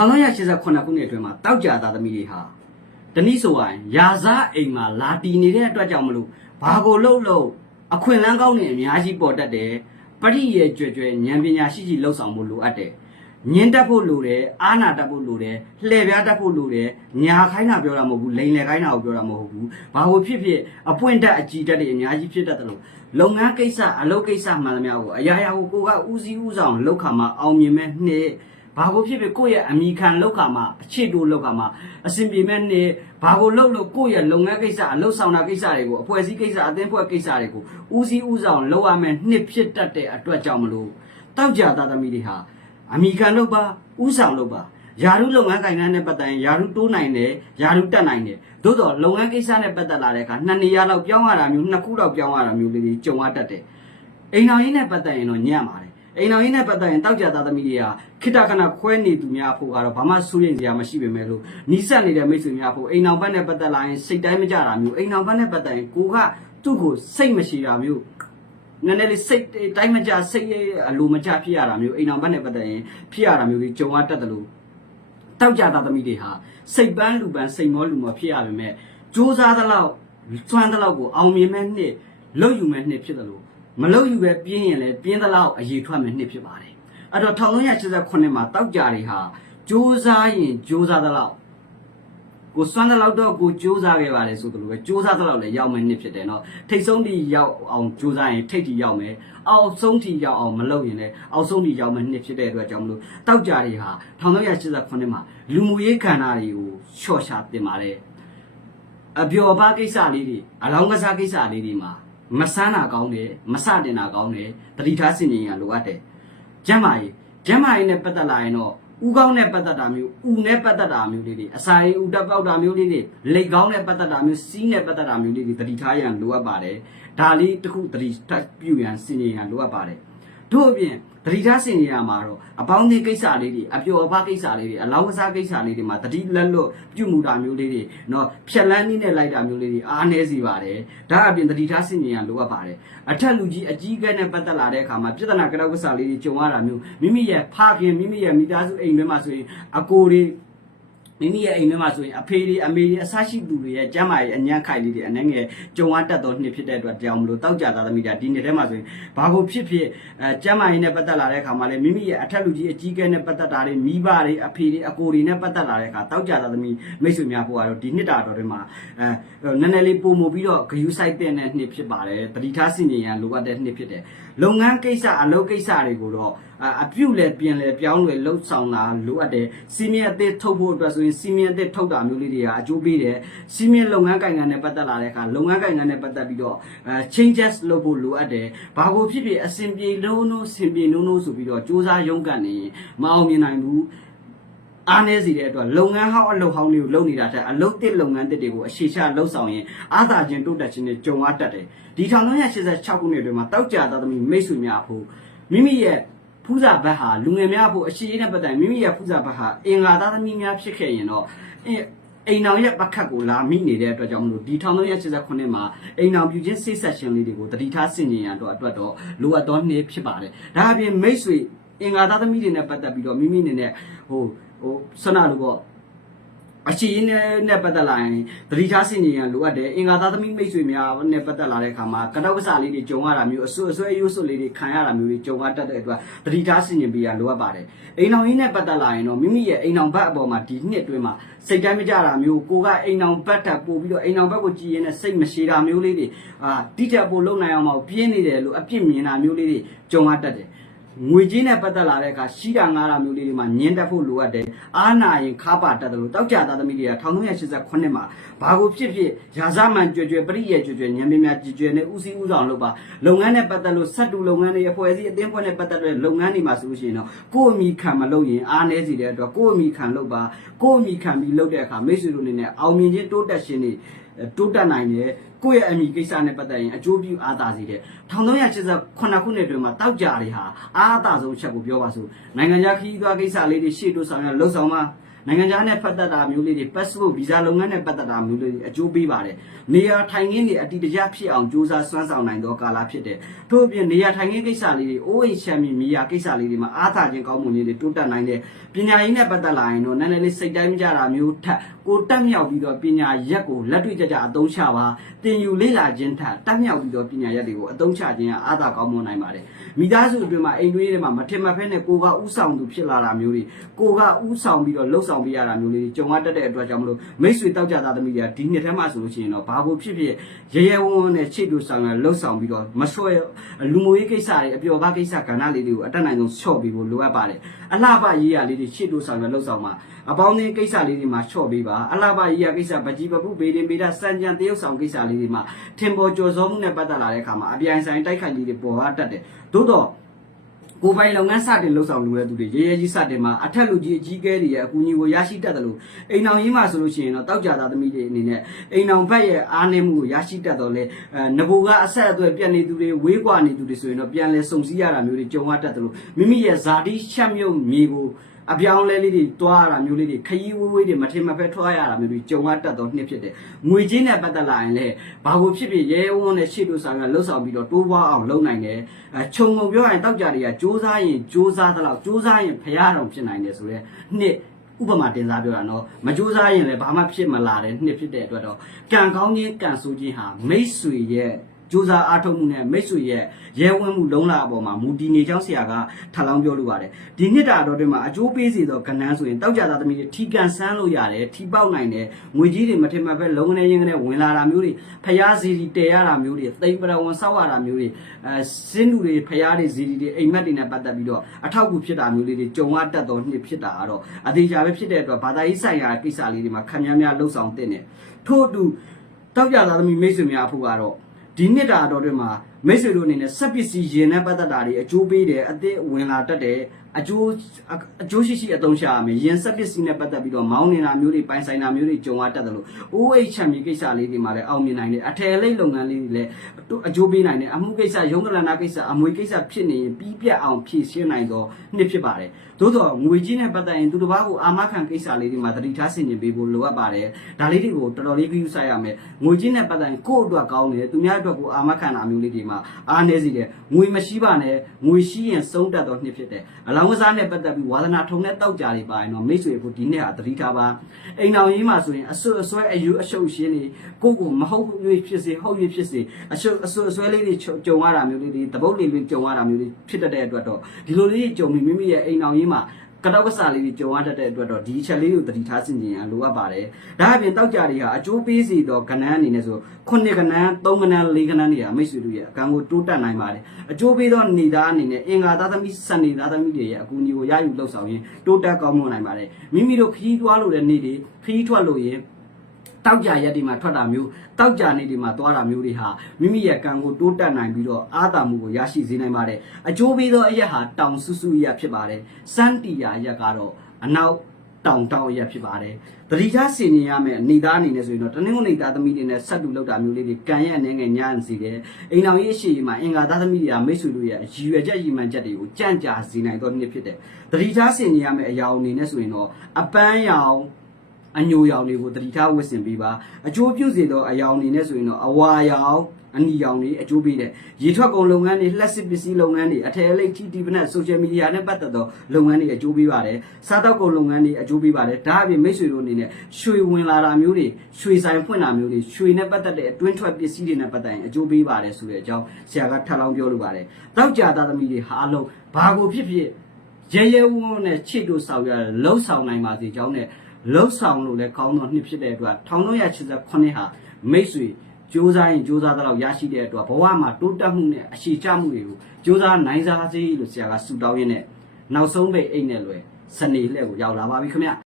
1989ခုနှစ်အတွင်းမှာတောက်ကြသားသမီးတွေဟာတနည်းဆိုရင်ယာစားအိမ်မှာလာတီနေတဲ့အတွက်ကြောင့်မလို့ဘာကိုလှုပ်လို့အခွင့်အလမ်းကောင်းနေအများကြီးပေါ်တတ်တယ်ပရိရဲ့ကြွယ်ကြွယ်ဉာဏ်ပညာရှိရှိလှုပ်ဆောင်ဖို့လိုအပ်တယ်ညင်တက်ဖို့လိုတယ်အာနာတက်ဖို့လိုတယ်လှည့်ပြားတက်ဖို့လိုတယ်ညာခိုင်းတာပြောတာမဟုတ်ဘူးလိန်လေခိုင်းတာကိုပြောတာမဟုတ်ဘူးဘာလို့ဖြစ်ဖြစ်အပွင့်တက်အကြည်တက်တွေအများကြီးဖြစ်တတ်တယ်လို့လုပ်ငန်းကိစ္စအလုပ်ကိစ္စမှန်သမျှကိုအရာရာကိုကိုကဦးစီးဦးဆောင်လုပ်ခါမှာအောင်မြင်မဲ့နှစ် ဘာကိုဖြစ်ဖြစ်ကိုယ့်ရဲ့အမိခံလုပ်ခါမှာအခြေတိုးလုပ်ခါမှာအစဉ်ပြေမဲ့နှစ်ဘာကိုလုပ်လို့ကိုယ့်ရဲ့လုပ်ငန်းကိစ္စအလုပ်ဆောင်တာကိစ္စတွေကိုအဖွဲ့အစည်းကိစ္စအသင်းဖွဲ့ကိစ္စတွေကိုဦးစီးဦးဆောင်လုပ်ရမယ်နှစ်ဖြစ်တတ်တဲ့အတွက်ကြောင့်မလို့တောက်ကြသားသမီးတွေဟာအမိခံလုပ်ပါဥဆောင်လုပ်ပါယာရုလုပ်ငန်းကိုင်နှန်းနဲ့ပတ်သက်ရင်ယာရုတိုးနိုင်တယ်ယာရုတက်နိုင်တယ်သို့တော့လုပ်ငန်းကိစ္စနဲ့ပတ်သက်လာတဲ့အခါနှစ်နေရာလောက်ပြောင်းရတာမျိုးနှစ်ခုလောက်ပြောင်းရတာမျိုးလေးတွေကြုံရတတ်တယ်အိမ်တော်ရင်းနဲ့ပတ်သက်ရင်တော့ညံ့ပါတယ် အိမ်တော်ရင်းနဲ့ပတ်သက်ရင်တောက်ကြသားသမီးတွေကခိတကနာခွဲနေသူများဖို့ကတော့ဘာမှစိုးရိမ်စရာမရှိပေမဲ့လို့နီးစပ်နေတဲ့မိတ်ဆွေများဖို့အိမ်တော်ဘက်နဲ့ပတ်သက်လာရင်စိတ်တိုင်းမကြတာမျိုးအိမ်တော်ဘက်နဲ့ပတ်သက်ရင်ကိုကသူ့ကိုစိတ်မရှိတာမျိုးနည်းနည်းလေးစိတ်တိုင်းမကြစိတ်ရဲ့အလိုမကျဖြစ်ရတာမျိုးအိမ်အောင်ဘက်နဲ့ပတ်သက်ရင်ဖြစ်ရတာမျိုးကြီးကြုံရတတ်တယ်လို့တောက်ကြသားသမီးတွေဟာစိတ်ပန်းလူပန်းစိတ်မောလူမောဖြစ်ရပါမယ်စူးစမ်းသလောက်စွမ်းသလောက်ကိုအောင်မြင်မဲ့နှစ်လွတ်ယူမဲ့နှစ်ဖြစ်တယ်လို့ မလွတ်ယူပဲပြင်းရင်လည်းပြင်းသလောက်အရေးထွက်မဲ့နှစ်ဖြစ်ပါတယ်အဲ့တော့1389မှာတောက်ကြတွေဟာစူးစမ်းရင်စူးစမ်းသလောက် ကိုစွမ်းတဲ့လောက်တော့ကိုစူးစမ်းခဲ့ပါတယ်ဆိုသလိုပဲစူးစမ်းတဲ့လောက်လည်းရောက်မယ်နှစ်ဖြစ်တယ်เนาะထိတ်ဆုံးထိရောက်အောင်စူးစမ်းရင်ထိတ်ထိရောက်မယ်အောက်ဆုံးထိရောက်အောင်မလုပ်ရင်လည်းအောက်ဆုံးထိရောက်မယ်နှစ်ဖြစ်တဲ့အတွက်ကြောင့်မလို့တောက်ကြတွေဟာ1989မှာလူမှုရေးခန္ဓာတွေကိုရှော့ရှာတင်ပါတယ်အပျော်ပါကိစ္စလေးတွေအလောင်းကစားကိစ္စလေးတွေမှာ မဆန်းတာကောင်းတယ်မစတင်တာကောင်းတယ်တတိထားစင်ရင်ရလိုအပ်တယ်ကျမ်းမာရေးကျမ်းမာရေးနဲ့ပတ်သက်လာရင်တော့ဥကောင်းနဲ့ပတ်သက်တာမျိုးဥနဲ့ပတ်သက်တာမျိုးလေးတွေအစာရီဥတက်ပေါက်တာမျိုးလေးတွေလက်ကောင်းနဲ့ပတ်သက်တာမျိုးစီးနဲ့ပတ်သက်တာမျိုးလေးတွေတတိထားရန်လိုအပ်ပါတယ်ဒါလေးတစ်ခုတတိထားပြုရန်စင်ကြရန်လိုအပ်ပါတယ် တို့အပြင်တတိထားစင်နေရမှာတော့အပေါင်းအသင်းကိစ္စလေးတွေအပျော်အပါကိစ္စလေးတွေအလောင်းအစားကိစ္စလေးတွေမှာတတိလက်လွတ်ပြုမှုတာမျိုးလေးတွေနော်ဖြက်လန်းနည်းနဲ့လိုက်တာမျိုးလေးတွေအားနည်းစီပါတယ်ဒါအပြင်တတိထားစင်နေရလိုအပ်ပါတယ်အထက်လူကြီးအကြီးကဲနဲ့ပတ်သက်လာတဲ့အခါမှာပြဿနာကြောက်ကိစ္စလေးတွေကြုံရတာမျိုးမိမိရဲ့ဖခင်မိမိရဲ့မိသားစုအိမ်ထဲမှာဆိုရင်အကိုတွေ မိမိရဲ့အိမ်ထဲမှာဆိုရင်အဖေတွေအမေတွေအဆရှိသူတွေရဲ့ကျမ်းမာရေးအညံ့ခိုင်လေးတွေအနှဲငယ်ကြုံရတတ်သောနှစ်ဖြစ်တဲ့အတွက်ကြောင့်မလို့တောက်ကြသားသမီးတွေဒီနှစ်ထဲမှာဆိုရင်ဘာကိုဖြစ်ဖြစ်အဲကျမ်းမာရေးနဲ့ပတ်သက်လာတဲ့အခါမှာလည်းမိမိရဲ့အထက်လူကြီးအကြီးအကဲနဲ့ပတ်သက်တာတွေမိဘတွေအဖေတွေအကိုတွေနဲ့ပတ်သက်လာတဲ့အခါတောက်ကြသားသမီးမိတ်ဆွေများဖို့ကတော့ဒီနှစ်တာတော်တွေမှာအဲနည်းနည်းလေးပုံမပြီးတော့ဂယူးဆိုင်တဲ့နှစ်ဖြစ်ပါတယ်တတိထားစင်ကြင်ရန်လိုအပ်တဲ့နှစ်ဖြစ်တယ်လုပ်ငန်းကိစ္စအလုပ်ကိစ္စတွေကိုတော့အပြုတ်လဲပြင်လဲပြောင်းလဲလှုပ်ဆောင်တာလိုအပ်တယ်စီမင်းအသစ်ထုတ်ဖို့အတွက်ဆိုရင်စီမင်းအသစ်ထုတ်တာမျိုးလေးတွေကအကျိုးပေးတယ်စီမင်းလုပ်ငန်းကိုင်ငံနဲ့ပတ်သက်လာတဲ့အခါလုပ်ငန်းကိုင်ငံနဲ့ပတ်သက်ပြီးတော့အဲ changes လုပ်ဖို့လိုအပ်တယ်ဘာကိုဖြစ်ဖြစ်အစဉ်ပြေလုံးလုံးစင်ပြေလုံးလုံးဆိုပြီးတော့စ조사ရုံးကန်နေရင်မအောင်မြင်နိုင်ဘူးအားနည်းစီတဲ့အတွက်လုပ်ငန်းဟောင်းအလုပ်ဟောင်းတွေကိုလုပ်နေတာတဲ့အလုပ်တစ်လုပ်ငန်းတစ်တွေကိုအရှိချလှုပ်ဆောင်ရင်အာသာချင်းတိုးတက်ခြင်းတွေကြုံရတတ်တယ်ဒီ1986ခုနှစ်အတွင်းမှာတောက်ကြသားသမီးမိတ်ဆွေများဖို့မိမိရဲ့ ဖူးစာဘတ်ဟာလူငယ်များဖို့အရှိရေးနဲ့ပတ်သက်မိမိရဲ့ဖူးစာဘတ်ဟာအင်္ဂါသားသမီးများဖြစ်ခဲ့ရင်တော့အင်းအိမ်အောင်ရဲ့ပကတ်ကိုလာမိနေတဲ့အတွက်ကြောင့်မလို့ဒီ1989မှာအိမ်အောင်ပြုခြင်းစိတ်ဆက်ရှင်လေးတွေကိုတတိထားဆင်ញင်ရတော့အတွက်တော့လိုအပ်သောနေ့ဖြစ်ပါတယ်ဒါအပြင်မိတ်ဆွေအင်္ဂါသားသမီးတွေနဲ့ပတ်သက်ပြီးတော့မိမိအနေနဲ့ဟိုဟိုဆနာလို့ပေါ့ အရှိရင်နဲ့နဲ့ပတ်သက်လာရင်သတိထားစင်ကြရန်လိုအပ်တယ်အင်္ဂါသားသမီးမိတ်ဆွေများနဲ့ပတ်သက်လာတဲ့အခါမှာကတောက်ကစားလေးတွေကြုံရတာမျိုးအဆွအဆွဲရိုးဆွလေးတွေခံရတာမျိုးတွေကြုံရတတ်တဲ့အတွက်သတိထားစင်ကြင်ပေးရန်လိုအပ်ပါတယ်အိမ်အောင်ရင်းနဲ့ပတ်သက်လာရင်တော့မိမိရဲ့အိမ်အောင်ဘက်အပေါ်မှာဒီနှစ်အတွင်းမှာစိတ်တိုင်းမကြတာမျိုးကိုကအိမ်အောင်ဘက်တက်ပို့ပြီးတော့အိမ်အောင်ဘက်ကိုကြည်ရင်နဲ့စိတ်မရှိတာမျိုးလေးတွေအာတိကျပို့လုံနိုင်အောင်မပြင်းနေတယ်လို့အပြစ်မြင်တာမျိုးလေးတွေကြုံရတတ်တယ် ငွေကြီးနဲ့ပတ်သက်လာတဲ့အခါရှိတာငားတာမျိုးလေးတွေမှာညင်းတက်ဖို့လိုအပ်တယ်။အားနာရင်ခါပါတတ်တယ်လို့တောက်ကြသားသမီးတွေက1989မှာဘာကိုဖြစ်ဖြစ်ရာဇမှန်ကြွယ်ကြွယ်ပရိရဲ့ကြွယ်ကြွယ်ညံမြမြကြွယ်ကြွယ်နဲ့ဦးစီးဦးဆောင်လုပ်ပါလုပ်ငန်းနဲ့ပတ်သက်လို့ဆက်တူလုပ်ငန်းတွေအဖွဲ့အစည်းအသင်းဖွဲ့နဲ့ပတ်သက်တဲ့လုပ်ငန်းတွေမှာဆိုလို့ရှိရင်တော့ကိုယ့်အမိခံမလုပ်ရင်အားနည်းစီတဲ့အတွက်ကိုယ့်အမိခံလုပ်ပါကိုယ့်အမိခံပြီးလုပ်တဲ့အခါမိတ်ဆွေတို့အနေနဲ့အောင်မြင်ခြင်းတိုးတက်ခြင်းတွေတိုးတက်နိုင်တယ် ကိုယ့်ရဲ့အမိကိစ္စနဲ့ပတ်သက်ရင်အကျိုးပြုအားသာစေတယ်1389ခုနှစ်တွင်မှာတောက်ကြတွေဟာအားအသာဆုံးချက်ကိုပြောပါစို့နိုင်ငံခြားခရီးသွားကိစ္စလေးတွေရှေ့တိုးဆောင်ရလှုပ်ဆောင်ပါ နိုင်ငံခြားနဲ့ပတ်သက်တာမျိုးလေးတွေ passport visa လုပ်ငန်းနဲ့ပတ်သက်တာမျိုးလေးတွေအကျိုးပေးပါတယ်နေရာထိုင်ခင်းတွေအတိတကျဖြစ်အောင်စူးစမ်းစွမ်းဆောင်နိုင်သောကာလဖြစ်တယ်ထို့အပြင်နေရာထိုင်ခင်းကိစ္စလေးတွေအိုးအိမ်ချမ်းမြေမြေယာကိစ္စလေးတွေမှာအားသာခြင်းကောင်းမှုလေးတွေတိုးတက်နိုင်တယ်ပညာရေးနဲ့ပတ်သက်လာရင်တော့နည်းနည်းလေးစိတ်တိုင်းမကြတာမျိုးထက်ကိုတက်မြောက်ပြီးတော့ပညာရက်ကိုလက်တွေ့ကြကြအသုံးချပါသင်ယူလေ့လာခြင်းထက်တက်မြောက်ပြီးတော့ပညာရက်တွေကိုအသုံးချခြင်းကအားသာကောင်းမွန်နိုင်ပါတယ်မိသားစုအတွင်းမှာအိမ်တွင်းတွေမှာမထင်မှတ်ဖဲနဲ့ကိုကဥဆောင်သူဖြစ်လာတာမျိုးတွေကိုကဥဆောင်ပြီးတော့လှုပ်ဆောင်ပေးရတာမျိုးလေးတွေကြုံရတတ်တဲ့အတွက်ကြောင့်မလို့မိတ်ဆွေတောက်ကြသားသမီးတွေကဒီနှစ်ထဲမှာဆိုလို့ရှိရင်တော့ဘာကိုဖြစ်ဖြစ်ရဲရဲဝံ့ဝံ့နဲ့ချစ်တူဆောင်ရလှုပ်ဆောင်ပြီးတော့မဆွဲလူမျိုးရေးကိစ္စတွေအပျော်ပါကိစ္စကဏ္ဍလေးတွေကိုအတက်နိုင်ဆုံးချော့ပြီးဖို့လိုအပ်ပါတယ်အလှပရေးရလေးတွေချစ်တူဆောင်ရလှုပ်ဆောင်မှာအပေါင်းအသင်းကိစ္စလေးတွေမှာချော့ပေးပါအလှပရေးရကိစ္စပကြီးပပုဘေးတင်ပေတာစံကြံတရုပ်ဆောင်ကိစ္စလေးတွေမှာထင်ပေါ်ကျော်စောမှုနဲ့ပတ်သက်လာတဲ့အခါမှာအပြိုင်ဆိုင်တိုက်ခိုက်လေးတွေပေါ်လာတတ်တယ်သို့တော့ ကိုယ်ပိုင်လုပ်ငန်းစတင်လှုပ်ဆောင်လုပ်တဲ့သူတွေရဲရဲကြီးစတင်မှာအထက်လူကြီးအကြီးကဲတွေရဲ့အကူအညီကိုရရှိတတ်တယ်လို့အိမ်အောင်ကြီးမှာဆိုလို့ရှိရင်တော့တောက်ကြသားသမီးတွေအနေနဲ့အိမ်အောင်ဘက်ရဲ့အားနည်းမှုကိုရရှိတတ်တော့လေအဲငဘိုကအဆက်အသွယ်ပြတ်နေသူတွေဝေးကွာနေသူတွေဆိုရင်တော့ပြန်လဲစုံစည်းရတာမျိုးတွေကြုံရတတ်တယ်လို့မိမိရဲ့ဇာတိရှက်မြုပ်မြေကို အပြောင်းလဲလေးတွေတွားရတာမျိုးလေးတွေခရီးဝေးဝေးတွေမထင်မဖက်ထွားရတာမျိုးတွေကြုံရတတ်သောနှစ်ဖြစ်တယ်။ငွေချင်းနဲ့ပတ်သက်လာရင်လည်းဘာကိုဖြစ်ဖြစ်ရဲဝန်းနဲ့ရှေ့တို့စားကလှုပ်ဆောင်ပြီးတော့တိုးပွားအောင်လုပ်နိုင်တယ်။အချုံုံပြောရရင်တောက်ကြတွေကစူးစမ်းရင်စူးစမ်းသလောက်စူးစမ်းရင်ဖရားတော်ဖြစ်နိုင်တယ်ဆိုတော့နှစ်ဥပမာတင်စားပြောတာနော်မကြိုးစားရင်လည်းဘာမှဖြစ်မလာတဲ့နှစ်ဖြစ်တဲ့အတွက်တော့ကံကောင်းခြင်းကံဆိုးခြင်းဟာမိတ်ဆွေရဲ့ ကြိုးစားအားထုတ်မှုနဲ့မိတ်ဆွေရဲ့ရဲဝင်းမှုလုံးလာအပေါ်မှာမူတည်နေကြောင်းဆရာကထပ်လောင်းပြောလိုပါတယ်ဒီနှစ်တာတော်တွေမှာအကျိုးပေးစေသောကဏ္ဍဆိုရင်တောက်ကြသားသမီးတွေထီကန်ဆန်းလို့ရတယ်ထီပေါက်နိုင်တယ်ငွေကြီးတွေမထင်မှတ်ပဲလုံးကနေရင်းကနေဝင်လာတာမျိုးတွေဖျားစီတီတည်ရတာမျိုးတွေသိမ့်ပရဝန်ဆောက်ရတာမျိုးတွေအဲစင်းလူတွေဖျားတွေဇီတီတွေအိမ်မက်တွေနဲ့ပတ်သက်ပြီးတော့အထောက်အကူဖြစ်တာမျိုးလေးတွေကြုံရတတ်သောနှစ်ဖြစ်တာကတော့အသေးချာပဲဖြစ်တဲ့အတွက်ဘာသာရေးဆိုင်ရာကိစ္စလေးတွေမှာခံများများလှုပ်ဆောင်တဲ့နဲ့ထို့အတူတောက်ကြသားသမီးမိတ်ဆွေများအဖို့ကတော့ ဒီနှစ်တာတော်တွေမှာ မိတ်ဆွေတို့အနေနဲ့စက်ပစ္စည်းရင်နဲ့ပတ်သက်တာတွေအကျိုးပေးတယ်အသစ်ဝင်လာတတ်တယ်အကျိုးအကျိုးရှိရှိအသုံးချရမယ်ရင်စက်ပစ္စည်းနဲ့ပတ်သက်ပြီးတော့မောင်းနေတာမျိုးတွေပိုင်ဆိုင်တာမျိုးတွေကြုံရတတ်တယ်လို့ OH ချမ်းမြေကိစ္စလေးတွေမှာလည်းအောင်မြင်နိုင်တယ်အထယ်လိတ်လုပ်ငန်းလေးတွေလည်းအကျိုးပေးနိုင်တယ်အမှုကိစ္စရုံးကလနာကိစ္စအမွေကိစ္စဖြစ်နေရင်ပြီးပြတ်အောင်ဖြည့်ရှင်းနိုင်တော့နှစ်ဖြစ်ပါတယ်သို့တော့ငွေကြီးနဲ့ပတ်သက်ရင်သူတစ်ပါးကိုအာမခံကိစ္စလေးတွေမှာတတိထားဆင်ခြင်ပေးဖို့လိုအပ်ပါတယ်ဒါလေးတွေကိုတော်တော်လေးကြည့်ယူဆိုင်ရမယ်ငွေကြီးနဲ့ပတ်သက်ရင်ကိုယ့်အတွက်ကောင်းတယ်သူများအတွက်ကိုအာမခံတာမျိုးလေးတွေမှာအားနည်းစေတယ်ငွေမရှိပါနဲ့ငွေရှိရင်စုံးတတ်တော့နှစ်ဖြစ်တယ်အလောင်းကစားနဲ့ပတ်သက်ပြီးဝါသနာထုံတဲ့တောက်ကြတွေပါရင်တော့မိတ်ဆွေဖို့ဒီနေ့ဟာတတိထားပါအိမ်တော်ရေးမှာဆိုရင်အဆွအဆွဲအယူအရှုပ်ရှင်းတွေကိုယ့်ကိုမဟုတ်၍ဖြစ်စေဟုတ်၍ဖြစ်စေအရှုပ်အဆွအဆွဲလေးတွေကြုံရတာမျိုးလေးတွေတပုတ်လေးလေးကြုံရတာမျိုးလေးဖြစ်တတ်တဲ့အတွက်တော့ဒီလိုလေးကြုံပြီးမိမိရဲ့အိမ်တော်ရေးမှာ ကတော့ကစားလေးတွေကြုံရတတ်တဲ့အတွက်တော့ဒီအချက်လေးကိုတတိထားဆင်ခြင်ရလိုအပ်ပါတယ်။ဒါအပြင်တောက်ကြတွေဟာအကျိုးပေးစီတော့ကဏ္ဍအနေနဲ့ဆိုခုနှစ်ကဏ္ဍ၃ကဏ္ဍ၄ကဏ္ဍတွေဟာမိတ်ဆွေတို့ရဲ့အကံကိုတိုးတက်နိုင်ပါတယ်။အကျိုးပေးသောနေသားအနေနဲ့အင်္ဂါသားသမီးစံနေသားသမီးတွေရဲ့အကူအညီကိုရယူလှုပ်ဆောင်ရင်တိုးတက်ကောင်းမွန်နိုင်ပါတယ်။မိမိတို့ခရီးသွားလို့တဲ့နေ့တွေခရီးထွက်လို့ရင် တောက်ကြရက်ဒီမှာထွက်တာမျိုးတောက်ကြနေဒီမှာသွားတာမျိုးတွေဟာမိမိရဲ့ကံကိုတိုးတက်နိုင်ပြီးတော့အားသာမှုကိုရရှိစေနိုင်ပါတယ်အကျိုးပေးသောအရက်ဟာတောင်ဆူဆူရက်ဖြစ်ပါတယ်စန်းတီယာရက်ကတော့အနောက်တောင်တောင်ရက်ဖြစ်ပါတယ်တတိထားစင်နေရမယ်နေသားအနေနဲ့ဆိုရင်တော့တနင်္ဂနွေသားသမီးတွေနဲ့ဆက်တူလောက်တာမျိုးလေးတွေကံရဲ့အနေငယ်ညံ့စီတယ်အိမ်အောင်ရေးရှိမှာအင်္ဂါသားသမီးတွေကမိတ်ဆွေတို့ရဲ့ရည်ရွယ်ချက်ရည်မှန်ချက်တွေကိုကြံ့ကြာစေနိုင်သောနှစ်ဖြစ်တယ်တတိထားစင်နေရမယ်အရာအနေနဲ့ဆိုရင်တော့အပန်းရောင် အညိုရောင်တွေကိုတတိထားဝတ်ဆင်ပေးပါအကျိုးပြုစေသောအယောင်အနေနဲ့ဆိုရင်တော့အဝါရောင်အနီရောင်တွေအကျိုးပေးတယ်ရေထွက်ကုန်လုပ်ငန်းတွေလက်စစ်ပစ္စည်းလုပ်ငန်းတွေအထည်အလိပ်တီတီပနက်ဆိုရှယ်မီဒီယာနဲ့ပတ်သက်သောလုပ်ငန်းတွေအကျိုးပေးပါတယ်စားတောက်ကုန်လုပ်ငန်းတွေအကျိုးပေးပါတယ်ဒါအပြင်မိတ်ဆွေတို့အနေနဲ့ရွှေဝင်လာတာမျိုးတွေရွှေဆိုင်ဖွင့်တာမျိုးတွေရွှေနဲ့ပတ်သက်တဲ့အတွင်းထွက်ပစ္စည်းတွေနဲ့ပတ်သက်ရင်အကျိုးပေးပါတယ်ဆိုတဲ့အကြောင်းဆရာကထပ်လောင်းပြောလိုပါတယ်တောက်ကြသားသမီးတွေဟာအလုံးဘာကိုဖြစ်ဖြစ်ရဲရဲဝံ့ဝံ့နဲ့ချစ်တို့ဆောင်ရလှုပ်ဆောင်နိုင်ပါစေကြောင်းနဲ့ လှုပ်ဆောင်လို့လည်းကောင်းသောနှစ်ဖြစ်တဲ့အတွက်1989ဟာမိတ်ဆွေစူးစမ်းရင်စူးစမ်းတော့ရရှိတဲ့အတွက်ဘဝမှာတိုးတက်မှုနဲ့အရှိချမှုတွေကိုစူးစမ်းနိုင်စားစေလို့ဆရာကဆုတောင်းရင်းနဲ့နောက်ဆုံးပိတ်အိတ်နဲ့လွယ်စနေလှည့်ကိုရောက်လာပါပြီခင်ဗျ